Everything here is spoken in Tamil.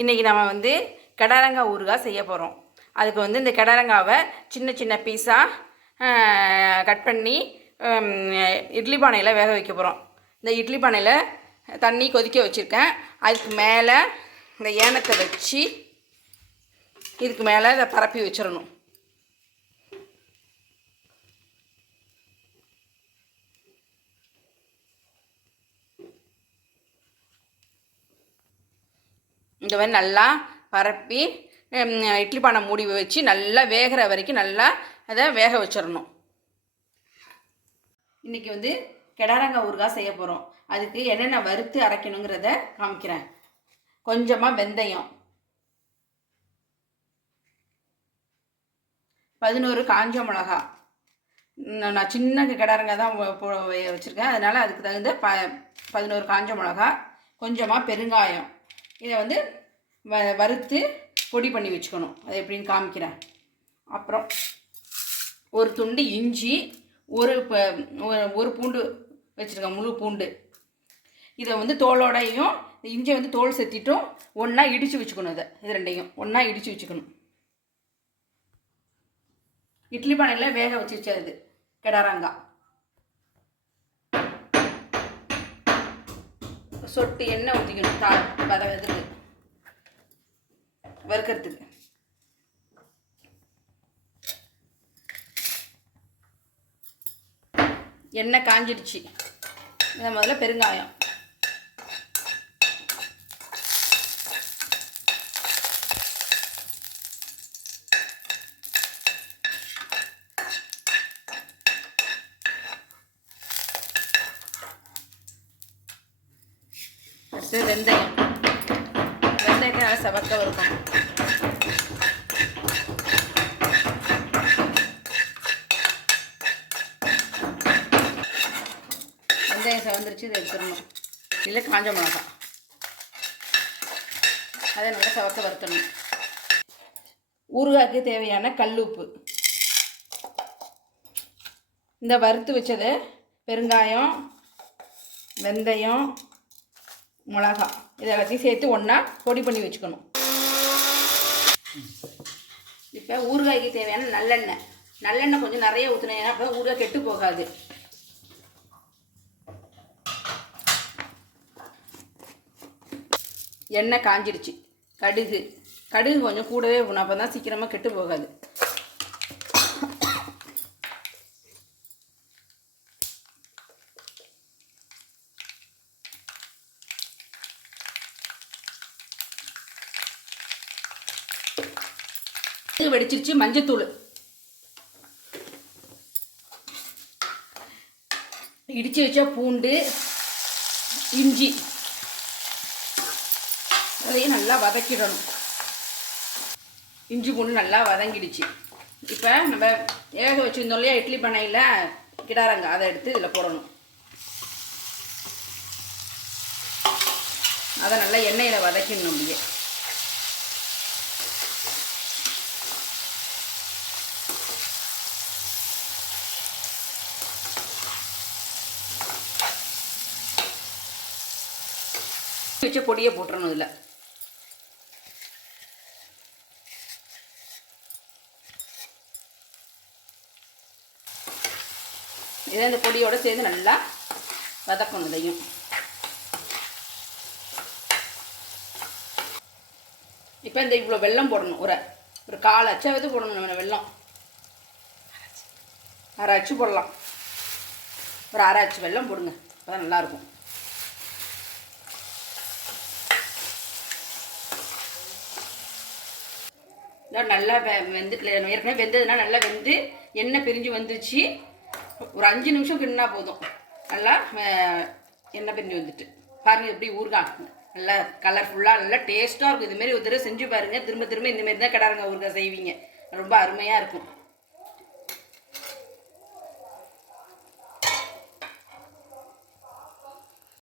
இன்றைக்கி நம்ம வந்து கெடாரங்காய் ஊறுகாய் செய்ய போகிறோம் அதுக்கு வந்து இந்த கெடாரங்காவை சின்ன சின்ன பீஸாக கட் பண்ணி இட்லி பானையில் வேக வைக்க போகிறோம் இந்த இட்லி பானையில் தண்ணி கொதிக்க வச்சுருக்கேன். அதுக்கு மேலே இந்த ஏனத்தை வச்சு இதுக்கு மேலே இதை பரப்பி வச்சிடணும். இந்த மாதிரி நல்லா பரப்பி இட்லி பானை மூடி வச்சு நல்லா வேகிற வரைக்கும் நல்லா அதை வேக வச்சிடணும். இன்றைக்கி வந்து கெடாரங்காய் ஊறுகாய் செய்ய போகிறோம் அதுக்கு என்னென்ன வறுத்து அரைக்கணுங்கிறத காமிக்கிறேன். கொஞ்சமாக வெந்தயம். பதினோரு காஞ்ச மிளகா. நான் சின்ன கிடாரங்காய் தான் வச்சுருக்கேன். அதனால் அதுக்கு தகுந்த ப பதினோரு காஞ்ச மிளகா கொஞ்சமாக பெருங்காயம். இதை வந்து வ வறுத்து பொடி பண்ணி வச்சுக்கணும். அது எப்படின்னு காமிக்கிறேன். அப்புறம் ஒரு துண்டு இஞ்சி ஒரு ஒரு- ஒரு பூண்டு வச்சுருக்கேன் முழு பூண்டு. இதை வந்து தோலோடையும் இஞ்சியை வந்து தோல் செத்திட்டும் ஒன்றா இடித்து வச்சுக்கணும் இதை. இது ரெண்டையும். ஒன்றா இடித்து வச்சுக்கணும். இட்லி பானையில் வேக வச்சு வச்சது கெடாரங்காய் சொட்டு எண்ணெய் ஊற்றிக்கணும் தா வத இதுக்கு. வறுக்கிறதுக்கு. எண்ணெய் காஞ்சிடுச்சு. இதை முதல்ல பெருங்காயம். அடுத்து வெந்தயம். வெந்தயத்தை நல்லா சவக்க வறுக்கணும். வெந்தயம் சவந்துருச்சு இதை எடுத்துடணும். இல்லை காஞ்ச மிளகா. அதை நல்லா சவக்க வறுத்தணும் ஊறுகாய்க்கு தேவையான கல்லுப்பு இந்த வறுத்து வச்சது பெருங்காயம் வெந்தயம் மிளகா. இது எல்லாத்தையும் சேர்த்து ஒன்றா பொடி பண்ணி வச்சுக்கணும். இப்போ ஊறுகாய்க்கு தேவையான நல்லெண்ணெய். நல்லெண்ணெய் கொஞ்சம் நிறைய ஊற்றினீங்கன்னா அப்போ ஊறுகாய் கெட்டு போகாது. எண்ணெய் காஞ்சிடுச்சு. கடுகு. கடுகு கொஞ்சம் கூடவே போகணும் அப்போ தான் சீக்கிரமாக கெட்டு போகாது. கடுகு வெடிச்சிருச்சு மஞ்சத்தூள் இடிச்சு வச்ச பூண்டு இஞ்சி. அதையும் நல்லா வதக்கிடணும். இஞ்சி பூண்டு நல்லா வதங்கிடுச்சு. இப்போ நம்ம வேக வச்சுருந்தோம் இல்லையா இட்லி பண்ணையில் கிடாரங்க அதை எடுத்து இதில் போடணும். அதை நல்லா எண்ணெயில் வதக்கிடணும் அப்படியே. வச்ச பொடியை போட்டுறணும் இதில். இதை இந்த பொடியோடு சேர்ந்து நல்லா வதக்கணும் இதையும். இப்போ இந்த இவ்வளோ வெல்லம் போடணும் ஒரு ஒரு கால் அச்சாவது போடணும் நம்ம வெல்லம். அரை அச்சு. போடலாம். ஒரு அரை அச்சு வெல்லம் போடுங்க அப்போ நல்லாயிருக்கும். நல்லா வெ வெந்து ஏற்கனவே வெந்ததுனா நல்லா வெந்து எண்ணெய் பிரிஞ்சு வந்துச்சு ஒரு அஞ்சு நிமிஷம் கிண்டினா போதும். நல்லா எண்ணெய் பிரிஞ்சு வந்துட்டு. பாருங்கள் எப்படி ஊறுகாய் நல்லா கலர்ஃபுல்லாக நல்லா டேஸ்ட்டாக இருக்கும். இதுமாரி ஒரு தடவை செஞ்சு பாருங்கள் திரும்ப திரும்ப இந்தமாரி தான் கிடாருங்க ஊறுகாய் செய்வீங்க. ரொம்ப அருமையாக இருக்கும்.